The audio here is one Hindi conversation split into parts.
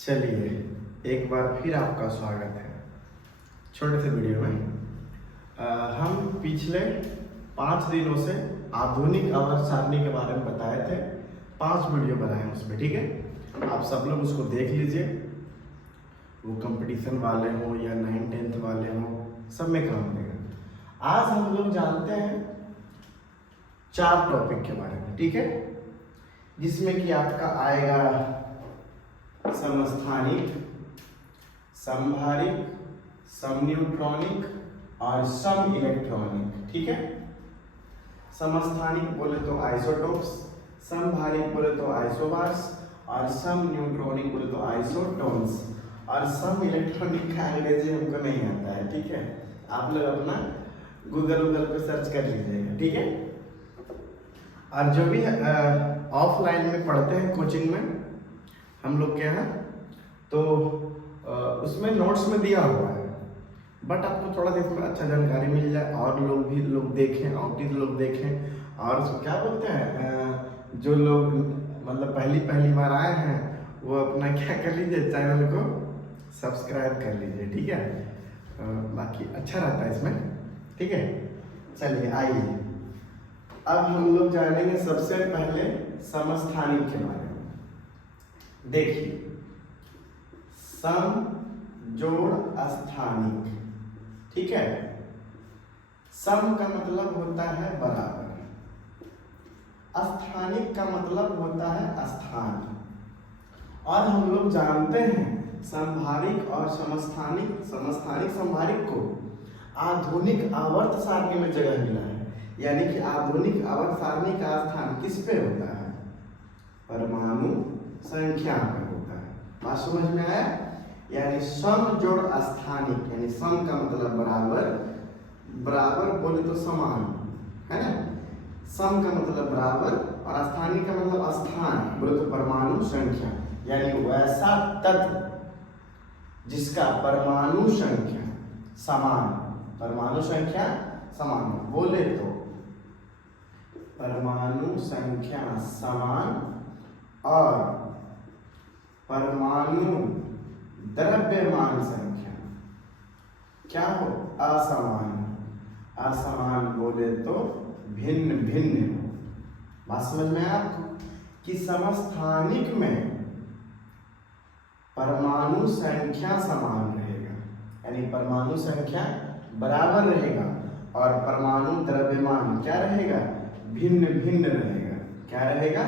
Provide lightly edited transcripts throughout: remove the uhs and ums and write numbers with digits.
चलिए, एक बार फिर आपका स्वागत है छोटे से वीडियो में। हम पिछले 5 दिनों से आधुनिक आवर्त सारणी के बारे में बताए थे। 5 वीडियो बनाए उसमें, ठीक है। आप सब लोग उसको देख लीजिए, वो कंपटीशन वाले हो या 9th-10th वाले हो, सब में काम देगा। आज हम लोग जानते हैं 4 टॉपिक के बारे में, ठीक है, जिसमें कि आपका आएगा समस्थानिक, समभारिक, समन्यूट्रॉनिक और सम इलेक्ट्रॉनिक, ठीक है। समस्थानिक बोले तो आइसोटोप्स, समभारिक बोले तो आइसोबार्स और सम न्यूट्रॉनिक बोले तो आइसोटोन्स। और सम इलेक्ट्रॉनिक का अंग्रेजी हमको नहीं आता है, ठीक है। आप लोग अपना गूगल पे सर्च कर लीजिएगा, ठीक है। और जो भी ऑफलाइन में पढ़ते हैं कोचिंग में हम लोग के यहाँ, तो उसमें नोट्स में दिया हुआ है, बट आपको थोड़ा सा इसमें अच्छा जानकारी मिल जाए और लोग देखें, आउटिंग लोग देखें। और उसको क्या बोलते हैं, जो लोग मतलब पहली बार आए हैं वो अपना क्या कर लीजिए, चैनल को सब्सक्राइब कर लीजिए, ठीक है। बाकी अच्छा रहता है इसमें, ठीक है। चलिए आइए, अब हम लोग जानेंगे सबसे पहले समस्थानिक के बारे में। देखिए, सम जोड़ स्थानिक, ठीक है। सम का मतलब होता है बराबर, स्थानिक का मतलब होता है स्थान। और हम लोग जानते हैं समभारिक और समस्थानिक समभारिक को आधुनिक आवर्त सारणी में जगह मिला है। यानी कि आधुनिक आवर्त सारणी का स्थान किस पे होता है? परमाणु संख्या पे होता है। बात समझ में आया? यानी सम जोड़ स्थानिक, यानी सम का मतलब बराबर, बराबर बोले तो समान, है ना। सम का मतलब बराबर और स्थानिक का मतलब स्थान बोले तो परमाणु संख्या। यानी वैसा तत्व जिसका परमाणु संख्या समान, परमाणु संख्या समान बोले तो परमाणु संख्या समान और परमाणु द्रव्यमान संख्या क्या हो? असमान। असमान बोले तो भिन्न भिन्न हो। बात समझ में आया आपको कि समस्थानिक में परमाणु संख्या समान रहेगा, यानी परमाणु संख्या बराबर रहेगा और परमाणु द्रव्यमान क्या रहेगा? भिन्न भिन्न रहेगा। क्या रहेगा?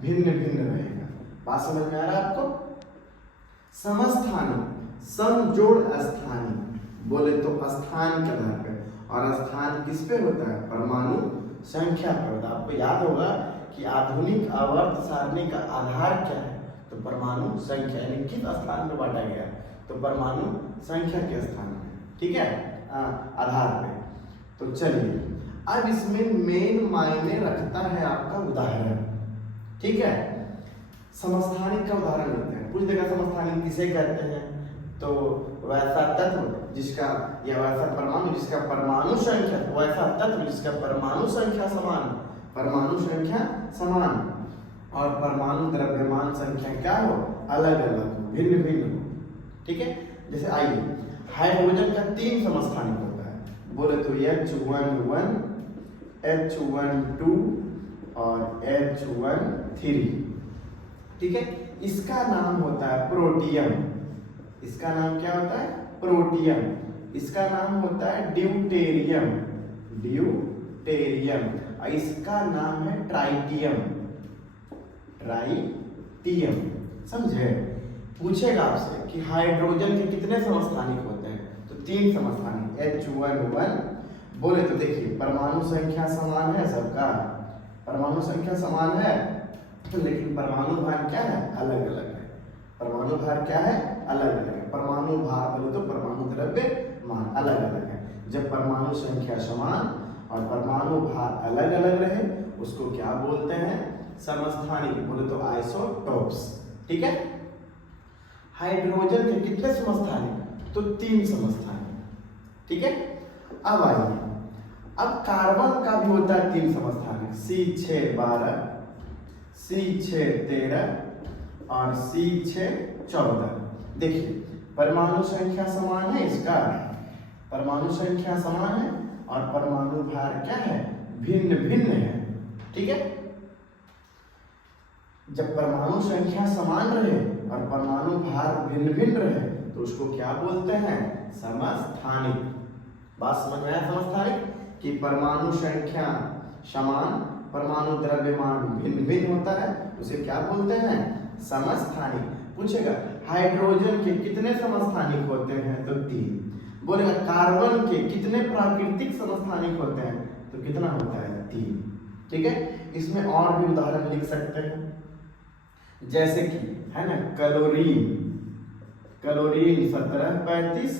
भिन्न भिन्न रहेगा। बात समझ में आ रहा है आपको? समस्थानिक, सम जोड़ स्थानिक बोले तो स्थान के आधार पे, और स्थान किस पे होता है? परमाणु संख्या पर होता है। आपको याद होगा कि आधुनिक आवर्त सारणी का आधार क्या है? तो परमाणु संख्या, यानी किस स्थान पे बांटा गया? तो परमाणु संख्या के स्थान में, ठीक है, आधार पे। तो चलिए, अब इसमें मेन मायने रखता है आपका उदाहरण, ठीक है। समस्थानिक का उदाहरण लेते हैं। कुछ जगह समस्थानिक किसे कहते हैं? तो वैसा तत्व जिसका, या वैसा परमाणु जिसका परमाणु संख्या, वैसा तत्व जिसका परमाणु संख्या समान, परमाणु संख्या समान और परमाणु द्रव्यमान संख्या क्या हो? अलग अलग हो, भिन्न भिन्न हो, ठीक है। जैसे आइए, हाइड्रोजन का 3 समस्थानिक होता है, बोले तो H11, H12 और H13, ठीक है। इसका नाम होता है प्रोटियम। इसका नाम क्या होता है? प्रोटियम। इसका नाम होता है ड्यूटेरियम, ड्यूटेरियम। और इसका नाम है ट्राइटियम, ट्राइटियम। समझे? पूछेगा आपसे कि हाइड्रोजन के कितने समस्थानिक होते हैं? तो 3 समस्थानिक, H11 बोले तो देखिए, परमाणु संख्या समान है सबका, परमाणु संख्या समान है, लेकिन परमाणु भार क्या है? अलग अलग है। परमाणु भार क्या है? अलग अलग है। परमाणु भार बोले तो परमाणु द्रव्यमान अलग अलग है। जब परमाणु संख्या समान और परमाणु भार अलग अलग रहे उसको क्या बोलते हैं? समस्थानिक, बोले तो आइसोटोप्स, ठीक है। हाइड्रोजन के कितने समस्थानिक? तो 3 समस्थानिक, ठीक है। अब आइए, अब कार्बन का भी होता है 3 समस्थानिक, C612, C613 और C6 14। देखिए परमाणु संख्या समान है, इसका परमाणु संख्या समान है और परमाणु भार क्या है, भिन्न भिन्न है। ठीक है, जब परमाणु संख्या समान रहे और परमाणु भार भिन्न भिन्न रहे तो उसको क्या बोलते हैं, समस्थानिक। बात समझ में आया, समस्थानिक कि परमाणु संख्या समान, परमाणु द्रव्यमान भिन्न भिन्न होता है, उसे क्या बोलते हैं, समस्थानिक। पूछेगा हाइड्रोजन के कितने समस्थानिक होते हैं, तो 3। बोलेगा कार्बन के कितने प्राकृतिक समस्थानिक होते हैं, तो कितना होता है, 3। ठीक है, इसमें और भी उदाहरण लिख सकते हैं, जैसे कि है ना क्लोरीन, क्लोरीन 1735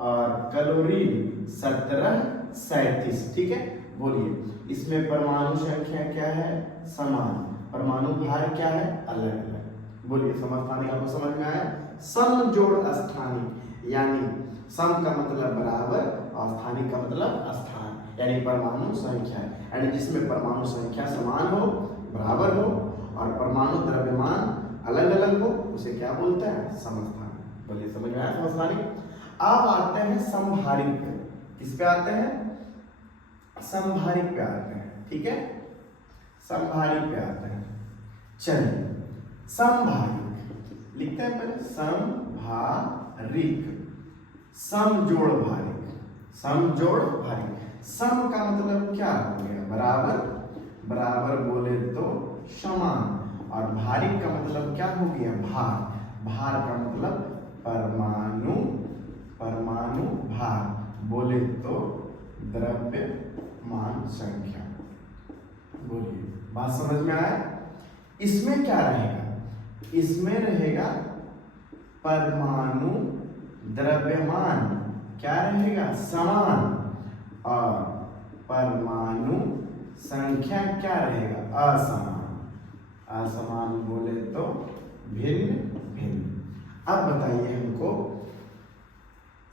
और क्लोरीन 1737। ठीक है, बोलिए इसमें परमाणु संख्या क्या है, समान, परमाणु भार क्या है, अलग अलग। बोलिए समस्थानिक आपको समझ में आया। समजोड़ स्थानिक, यानी सम का मतलब बराबर और स्थानिक का मतलब स्थान, यानी परमाणु संख्या, यानी जिसमें परमाणु संख्या समान हो, बराबर हो और परमाणु द्रव्यमान अलग अलग हो, उसे क्या बोलते हैं, समस्थानिक। बोलिए समझ में आया समस्थानिक। अब आते हैं समभारिक पे। किस पे आते हैं, समभारिक पे आते हैं। ठीक है, समभारिक पे आते हैं। चलिए समभारिक लिखते हैं पहले, समभारिक, समजोड़ भारिक, समजोड़ भारिक। सम का मतलब क्या हो गया, बराबर, बराबर बोले तो समान, और भारिक का मतलब क्या हो गया, भार, भार का मतलब परमाणु, परमाणु भार बोले तो द्रव्यमान संख्या। बोलिए बात समझ में आया। इसमें क्या रहेगा, इसमें रहेगा परमाणु द्रव्यमान क्या रहेगा, समान, और परमाणु संख्या क्या रहेगा, असमान। असमान बोले तो भिन्न भिन्न। अब बताइए हमको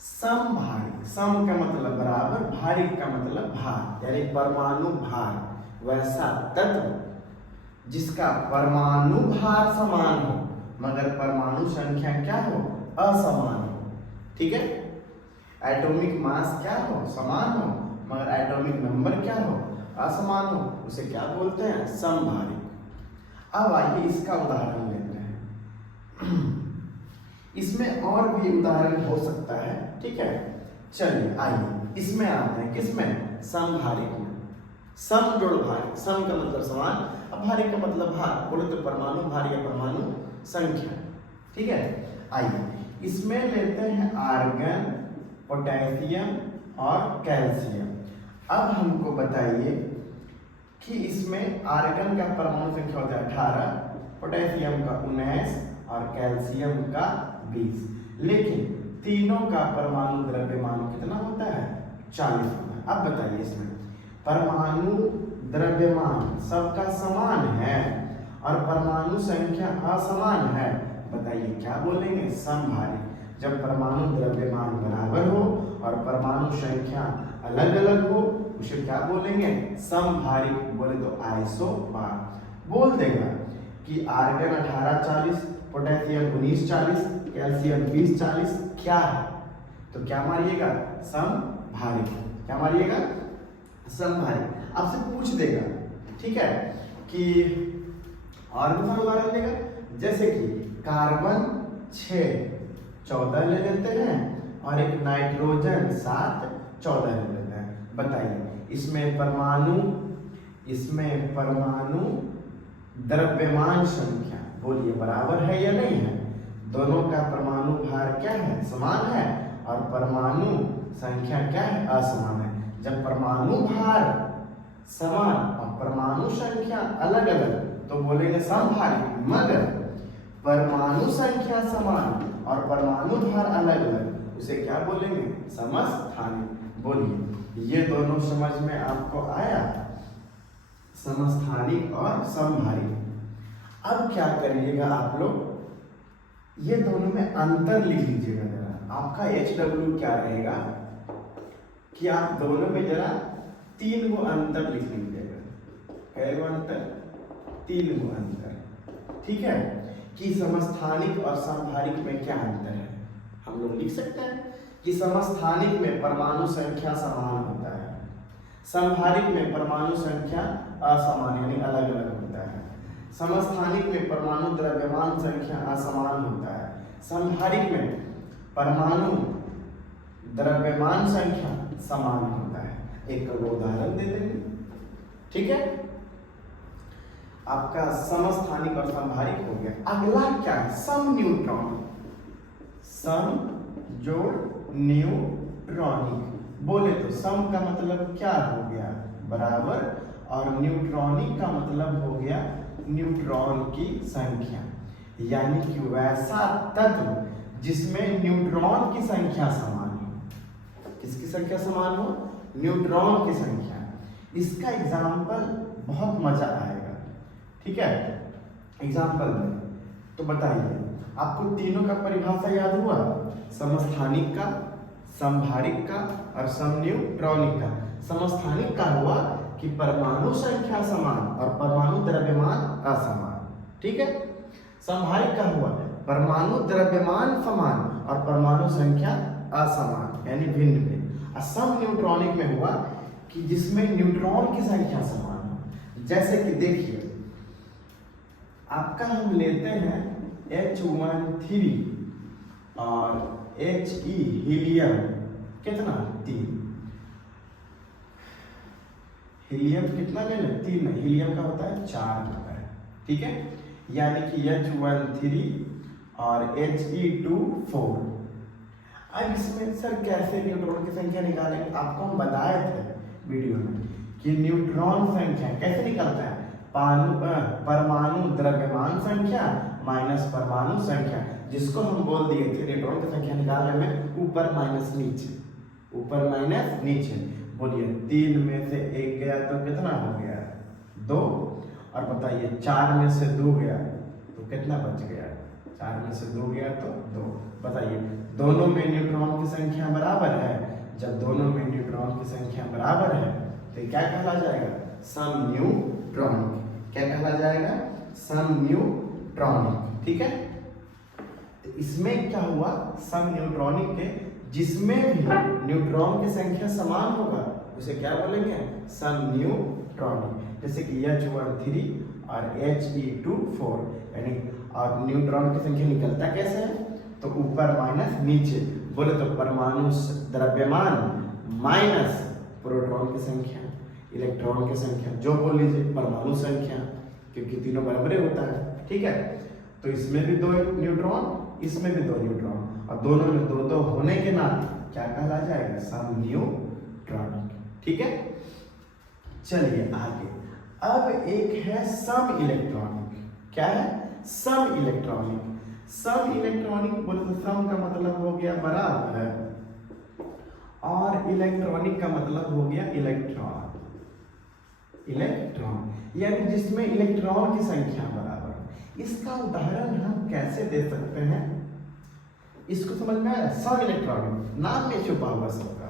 समभारिक, सम का मतलब बराबर, भारिक का मतलब भार, यानी परमाणु भार, वैसा तत्व जिसका परमाणु भार समान हो मगर परमाणु संख्या क्या हो, असमान हो। ठीक है, एटॉमिक मास क्या हो, समान हो मगर एटॉमिक नंबर क्या हो, असमान हो, उसे क्या बोलते हैं, समभारिक। अब आइए इसका उदाहरण लेते हैं। इसमें और भी उदाहरण हो सकता है। ठीक है, चलिए आइए इसमें आते हैं, किसमें, समभारिक में। सम जोड़ भारिक, सम का मतलब समान, अब भारिक का मतलब भार, बोले तो परमाणु भार या परमाणु संख्या। ठीक है, आइए इसमें लेते हैं आर्गन, पोटेशियम और कैल्शियम। अब हमको बताइए कि इसमें आर्गन का परमाणु संख्या होता है 18, पोटेशियम का 19 और कैल्शियम का 20, लेकिन तीनों का परमाणु द्रव्यमान कितना होता है, 40 होता है। अब बताइए इसमें परमाणु द्रव्यमान सबका समान है और परमाणु संख्या असमान है, बताइए क्या बोलेंगे, समभारिक। जब परमाणु द्रव्यमान बराबर हो और परमाणु संख्या अलग अलग हो उसे क्या बोलेंगे, समभारिक। बोले तो आइसोबार। बोल देगा कि आर्गन 1840, पोटेशियम 1940, कैल्शियम 2040 क्या है, तो क्या मारिएगा, समभारिक। क्या मारिएगा, समभारिक। आपसे पूछ देगा, ठीक है, कि और भी उदाहरण देगा, जैसे कि कार्बन 6 14 ले लेते हैं और एक नाइट्रोजन 7 14 ले लेते हैं। बताइए इसमें परमाणु द्रव्यमान संख्या बोलिए बराबर है या नहीं है, दोनों का परमाणु भार क्या है, समान है और परमाणु संख्या क्या है, असमान है। जब परमाणु भार समान और परमाणु संख्या अलग अलग तो बोलेंगे समभारिक, मगर परमाणु संख्या समान और परमाणु भार अलग अलग उसे क्या बोलेंगे, समस्थानिक। बोलिए ये दोनों समझ में आपको आया, समस्थानिक और समभारिक। अब क्या करिएगा आप लोग, ये दोनों में अंतर लिख लीजिएगा जरा। आपका HW क्या रहेगा कि आप दोनों में जरा 3 गो अंतर लिख लीजिएगा। कै गो अंतर, 3 गो अंतर। ठीक है, कि समस्थानिक और समभारिक में क्या अंतर है। हम लोग लिख सकते हैं कि समस्थानिक में परमाणु संख्या समान होता है, समभारिक में परमाणु संख्या असमान यानी अलग अलग होता है। समस्थानिक में परमाणु द्रव्यमान संख्या असमान होता है, समभारिक में परमाणु द्रव्यमान संख्या समान होता है। एक उदाहरण दे देंगे, ठीक है। आपका समस्थानिक और समभारिक हो गया। अगला क्या है, सम न्यूट्रॉनिक। सम जोड़ न्यूट्रॉनिक, बोले तो सम का मतलब क्या हो गया, बराबर, और न्यूट्रॉनिक का मतलब हो गया न्यूट्रॉन की संख्या, यानी कि वैसा तत्व जिसमें न्यूट्रॉन की संख्या समान हो। किसकी संख्या समान हो, न्यूट्रॉन की संख्या। इसका एग्जाम्पल बहुत मजा आएगा, ठीक है। एग्जाम्पल में तो बताइए, आपको तीनों का परिभाषा याद हुआ, समस्थानिक का, समभारिक का और समन्यूट्रॉनिक का। समस्थानिक का हुआ कि परमाणु संख्या समान और परमाणु द्रव्यमान असमान, ठीक है। समभारिक का हुआ परमाणु द्रव्यमान समान और परमाणु संख्या असमान यानी भिन्न भिन्न। और समन्यूट्रॉनिक में हुआ कि जिसमें न्यूट्रॉन की संख्या समान हो। जैसे कि देखिए, आपका हम लेते हैं H13 और He हीलियम कितना 3, हीलियम कितना ले लें 3, हीलियम का होता है 4 नंबर, ठीक है। यानी कि H13 और He2 4। अब इसमें सर कैसे न्यूट्रॉन की संख्या निकालेंगे, आपको हम बताए थे वीडियो में कि न्यूट्रॉन संख्या कैसे निकलता है, परमाणु द्रव्यमान संख्या माइनस परमाणु संख्या, जिसको हम बोल दिए थे न्यूट्रॉन की संख्या निकालने में ऊपर माइनस नीचे, ऊपर माइनस नीचे। बोलिए 3 में से 1 गया तो कितना हो गया 2, और बताइए 4 में से 2 गया तो कितना बच गया, 4 में से 2 गया तो 2। बताइए दोनों में न्यूट्रॉन की संख्या बराबर है, जब दोनों में न्यूट्रॉन की संख्या बराबर है तो क्या कहला जाएगा, समन्यूट्रॉनिक। क्या कहला जाएगा, समन्यूट्रॉनिक, ठीक है। तो इसमें क्या हुआ, समन्यूट्रॉनिक के जिसमें भी न्यूट्रॉन की संख्या समान होगा उसे क्या बोलेंगे, समन्यूट्रॉनिक। जैसे कि H13 और He2 4, यानी और न्यूट्रॉन की संख्या निकलता कैसे है, तो ऊपर माइनस नीचे। बोले तो परमाणु द्रव्यमान माइनस प्रोटॉन की संख्या, इलेक्ट्रॉन की संख्या, जो बोल लीजिए परमाणु संख्या, क्योंकि तीनों बराबर होता है, ठीक है। तो इसमें भी 2 न्यूट्रॉन, इसमें भी 2 न्यूट्रॉन, और दोनों में 2 होने के नाते क्या कहला जाएगा, समन्यूट्रॉनिक, ठीक है। चलिए आगे, अब एक है सम इलेक्ट्रॉनिक। क्या है, सम इलेक्ट्रॉनिक। सम इलेक्ट्रॉनिक बोले तो सम का मतलब हो गया बराबर, और इलेक्ट्रॉनिक का मतलब हो गया इलेक्ट्रॉन, इलेक्ट्रॉन यानी जिसमें इलेक्ट्रॉन की संख्या बराबर। इसका उदाहरण हम कैसे दे सकते हैं, इसको समझ में आया, सम इलेक्ट्रॉनिक नाम में छुपा हुआ सबका।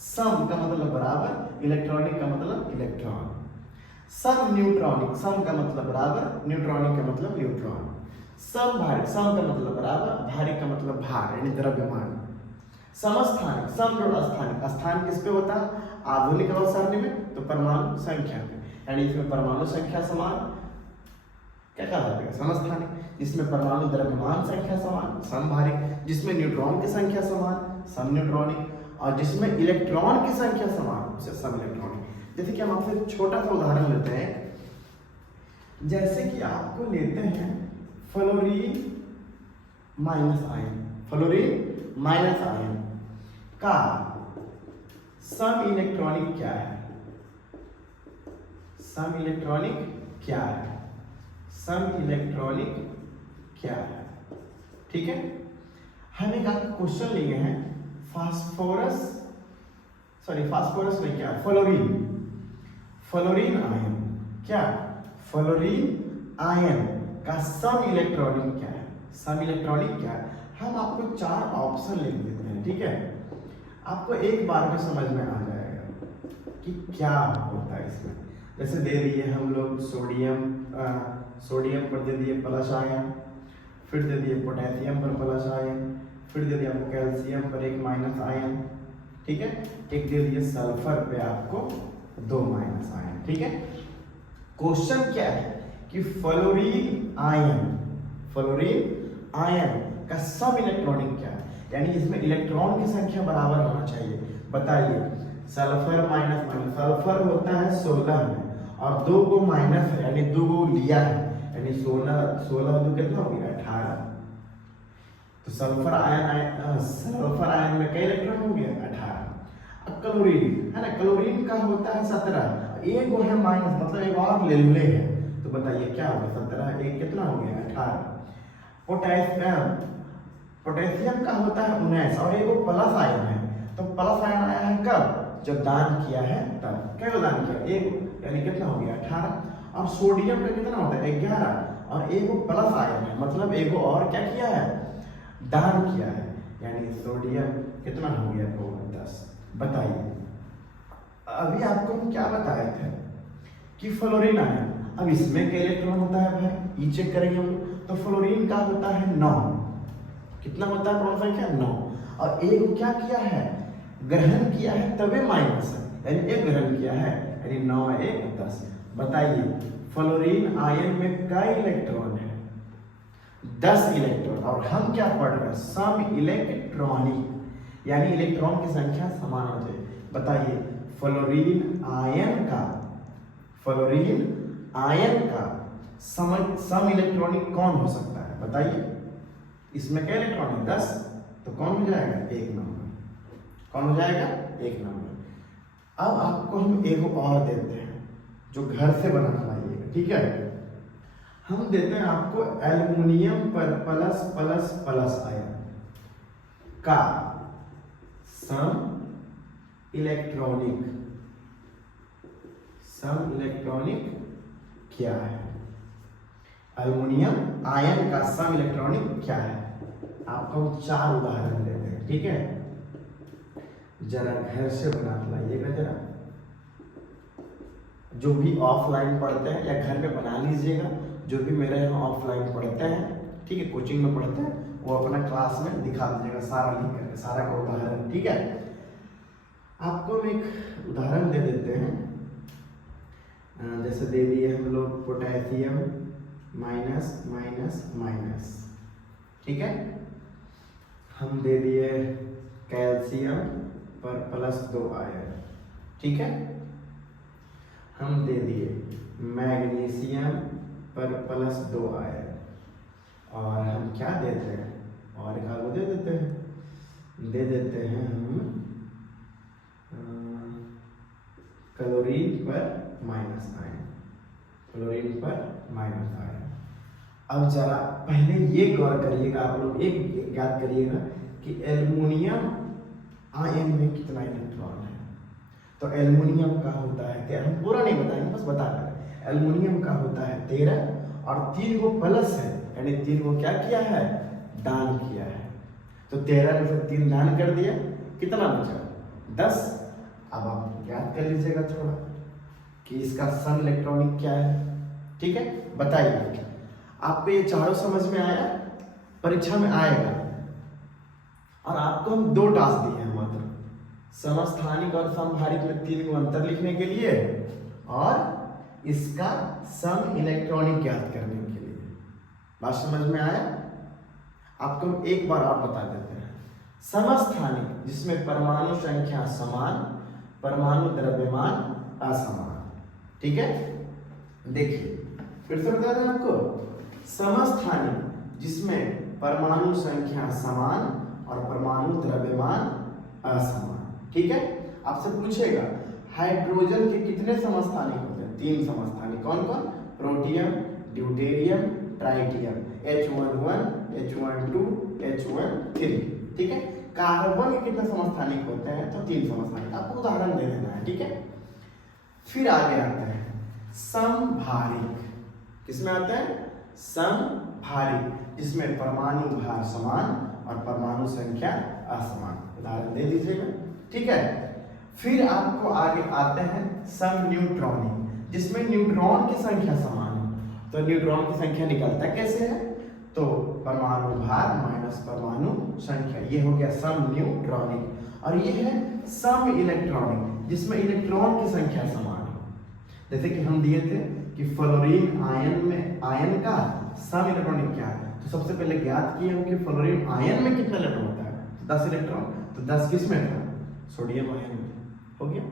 सम का मतलब बराबर, इलेक्ट्रॉनिक का मतलब इलेक्ट्रॉन। सम न्यूट्रॉनिक, सम का मतलब बराबर, न्यूट्रॉनिक का मतलब न्यूट्रॉन। सम भारिक, सम का मतलब बराबर, भारिक का मतलब भार यानी द्रव्यमान। समस्थानिक, सम जोड़ स्थानिक, स्थान किस पे होता है, आधुनिक अवस्था सारणी में, तो परमाणु संख्या पे, यानी इसमें परमाणु संख्या समान, क्या कहा जाएगा, समस्थानिक। जिसमें परमाणु द्रव्यमान संख्या समान, समभारिक। जिसमें न्यूट्रॉन की संख्या समान, समन्यूट्रॉनिक। और जिसमें इलेक्ट्रॉन की संख्या समान, उसे सम इलेक्ट्रॉनिक। जैसे कि हम आपसे एक छोटा सा उदाहरण लेते हैं, जैसे कि आपको लेते हैं fluorine minus ion, fluorine minus ion का सम इलेक्ट्रॉनिक क्या है, सम इलेक्ट्रॉनिक क्या है, सम इलेक्ट्रॉनिक क्या है, ठीक है। हम एक आपको क्वेश्चन लिए हैं, फास्फोरस, सॉरी फास्फोरस में क्या, फ्लोरीन, फ्लोरीन आयन, क्या फ्लोरीन आयन का सम इलेक्ट्रॉनिक क्या है, सम इलेक्ट्रॉनिक क्या है। हम आपको 4 ऑप्शन लिख देते हैं, ठीक है। आपको एक बार में समझ में आ जाएगा कि क्या होता है इसमें। जैसे दे दिए हम लोग सोडियम, सोडियम पर दे दिए प्लस आयन, फिर दे दिए पोटेशियम पर प्लस आयन, फिर दे दिया आपको कैल्शियम पर एक माइनस आयन, ठीक है, एक दे दिए सल्फर पे आपको 2 माइनस आयन, ठीक है। क्वेश्चन क्या है कि फ्लोरीन आयन का सब इलेक्ट्रॉनिक क्या है, यानी इसमें इलेक्ट्रॉन की संख्या बराबर होना चाहिए। बताइए, सल्फर माइनस माइनस, सल्फर होता है 16 में और 2 को माइनस है यानी 2 को लिया है, यानी 16 तो कितना हो गया 18। तो सल्फर आयन में कई इलेक्ट्रॉन हो गया 18। अब क्लोरीन है ना, क्लोरीन का होता है 17, एक वो है माइनस, मतलब एक और ले है, तो बताइए क्या होगा 17 एक कितना हो गया 18। पोटेशियम का होता है 19 और एक वो प्लस आयन है, तो प्लस आयन आया है कब, जब दान किया है तब। क्या दान किया, एक, यानी कितना हो गया 18। और सोडियम का कितना होता है 11 और एक वो प्लस आयन है, मतलब एक वो और क्या किया है, दान किया है, यानी सोडियम कितना हो गया 10। बताइए, अभी आपको हम क्या बताए थे कि फ्लोरीन आयन, अब इसमें क्या इलेक्ट्रॉन होता है भाई, ये चेक करेंगे हम लोग। तो फ्लोरीन का होता है 9, कितना होता है परमाणु संख्या 9, और एक क्या किया है, ग्रहण किया है तबे माइनस है, यानी एक ग्रहण किया है, यानी 9 1 10। बताइए फ्लोरीन आयन में कई इलेक्ट्रॉन है, 10 इलेक्ट्रॉन, और हम क्या पढ़ रहे हैं, सम इलेक्ट्रॉनिक, यानी इलेक्ट्रॉन की संख्या समान हो जाए। बताइए फ्लोरीन आयन का सम इलेक्ट्रॉनिक कौन हो सकता है, बताइए। इसमें क्या इलेक्ट्रॉन है 10, तो कौन हो जाएगा 1 नंबर, कौन हो जाएगा 1 नंबर। अब आपको हम एक और देते हैं जो घर से बना खिलाइएगा, ठीक है। हम देते हैं आपको एल्युमिनियम पर प्लस प्लस प्लस आयन का सम इलेक्ट्रॉनिक क्या है, एल्युमिनियम आयन का सम इलेक्ट्रॉनिक क्या है। आपको हम 4 उदाहरण देते हैं, ठीक है, जरा घर से बना लाइएगा, जरा जो भी ऑफलाइन पढ़ते हैं या घर पे बना लीजिएगा, जो भी मेरे यहाँ ऑफलाइन पढ़ते हैं, ठीक है, कोचिंग में पढ़ते हैं, वो अपना क्लास में दिखा दीजिएगा सारा लिख करके, सारा का उदाहरण, ठीक है। आपको हम एक उदाहरण दे देते हैं, जैसे दे दिए हम लोग पोटेशियम माइनस माइनस माइनस, ठीक है। हम दे दिए कैल्शियम पर प्लस 2 आयन, ठीक है। हम दे दिए मैग्नीशियम पर प्लस 2 आयन, और हम क्या देते हैं, और एक आगे दे देते हैं हम क्लोरीन पर माइनस आयन। अब जरा पहले ये गौर करिएगा, आप लोग एक याद करिएगा कि एल्युमिनियम आयन में कितना इलेक्ट्रॉन है। तो एल्युमिनियम का होता है 13, हम पूरा नहीं बताएंगे, बस बता रहे। एल्युमिनियम का होता है 13 और 3 को प्लस है, यानी 3 को क्या किया है, दान किया है। तो 13 में से 3 दान कर दिया, कितना बचा 10। अब आप याद कर लीजिएगा थोड़ा कि इसका सम इलेक्ट्रॉनिक क्या है, ठीक है। बताइए आपको ये चारों समझ में आया, परीक्षा में आएगा। और आपको हम 2 टास्क दिए हैं मात्र, समस्थानिक और समभारित में 3 को अंतर लिखने के लिए और इसका सम इलेक्ट्रॉनिक ज्ञात करने के लिए। बात समझ में आया। आपको हम एक बार और बता देते हैं, समस्थानिक जिसमें परमाणु संख्या समान, परमाणु द्रव्यमान असमान, ठीक है। देखिए फिर से बता दें आपको, समस्थानिक जिसमें परमाणु संख्या समान और परमाणु द्रव्यमान असमान, ठीक है। आपसे पूछेगा हाइड्रोजन के कितने समस्थानिक होते हैं, 3 समस्थानिक, कौन कौन, protium, deuterium, tritium, H11, H12, H13, ठीक है। कार्बन के कितने समस्थानिक होते हैं, तो 3 समस्थानिक। आपको उदाहरण दे देना है, ठीक है। फिर आगे आते हैं समभारिक, किसमें आते हैं, समभारिक जिसमें परमाणु भार समान और परमाणु संख्या असमान। उदाहरण दे दीजिएगा, ठीक है। फिर आपको आगे आते हैं सम न्यूट्रॉनिक जिसमें न्यूट्रॉन की संख्या समान है। तो न्यूट्रॉन की संख्या निकलता कैसे है, तो परमाणु भार माइनस परमाणु संख्या, ये हो गया सम न्यूट्रॉनिक। और ये है सम इलेक्ट्रॉनिक, जिसमें इलेक्ट्रॉन की संख्या समान है। जैसे कि हम दिए थे कि फ्लोरीन आयन में आयन का सम इलेक्ट्रॉनिक क्या है, तो सबसे पहले ज्ञात किए हम कि फ्लोरीन आयन में कितना इलेक्ट्रॉन होता है, तो 10 इलेक्ट्रॉन। तो 10 किस में था, सोडियम आयन में, हो गया।